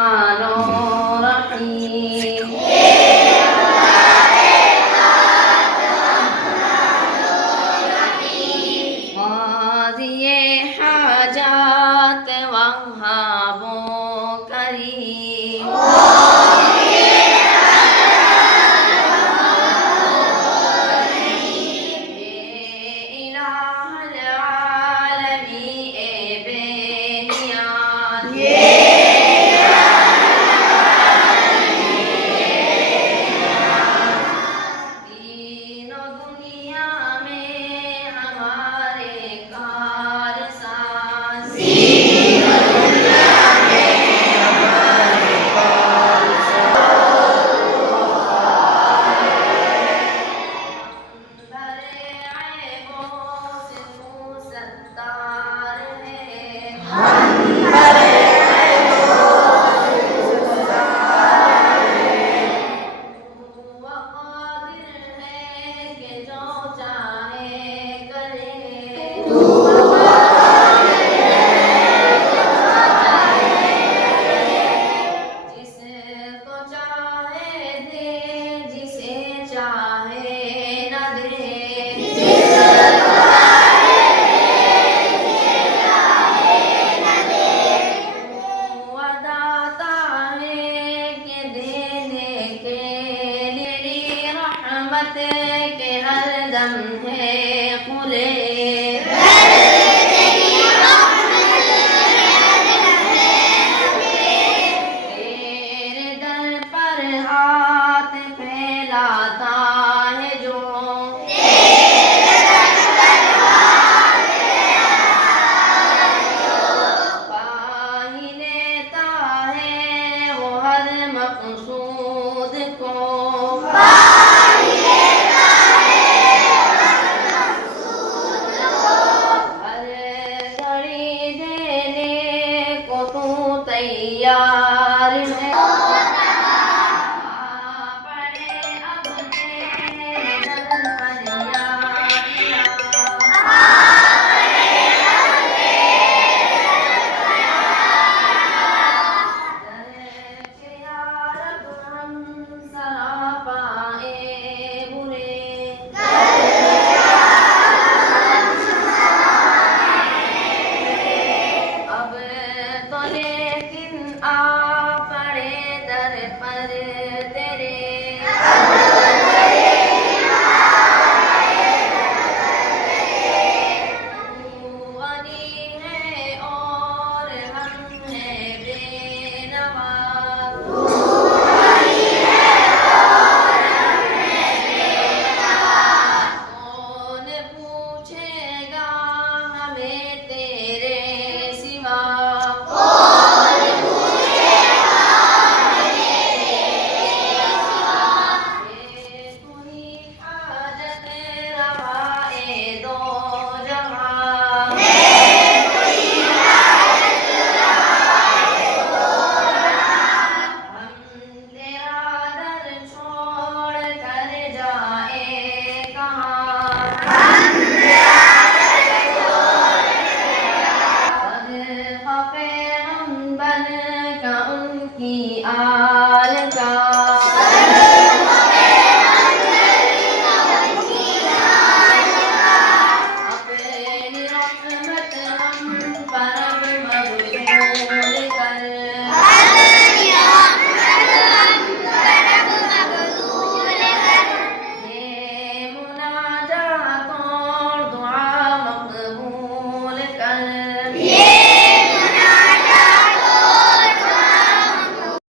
रहीम क़ाज़िए हाजात वहाबो करीम इलाहल आलमी ए बेनियाज़ तीनों दुनिया में हमारे कारसाज़ भरे ऐबों से तू सत्तार है तू वक़ादिर है कि जो चाहे करे जिसको चाहे दे जिसे चाहे न दे तू अदाता है कि देने के लिए तेरी रहमत के हर दम है खुले तेरे दर पर हाथ फैलाता है जो पा ही लेता है वो हर मकसूद को हर घड़ी देने को तू तैयार है पड़े अब तेरे दर पर या के या रब हम सरापाए बुरे अब तो लेकिन आ पड़े दर पर तेरे तू गनी है और हम हैं बेनवा कौन पूछेगा हमें तेरे सिवा ये तू ही हाजत रवाए दो जहां हम तेरा दर छोड़ कर जाए कहाँ खफे हम बन का उनकी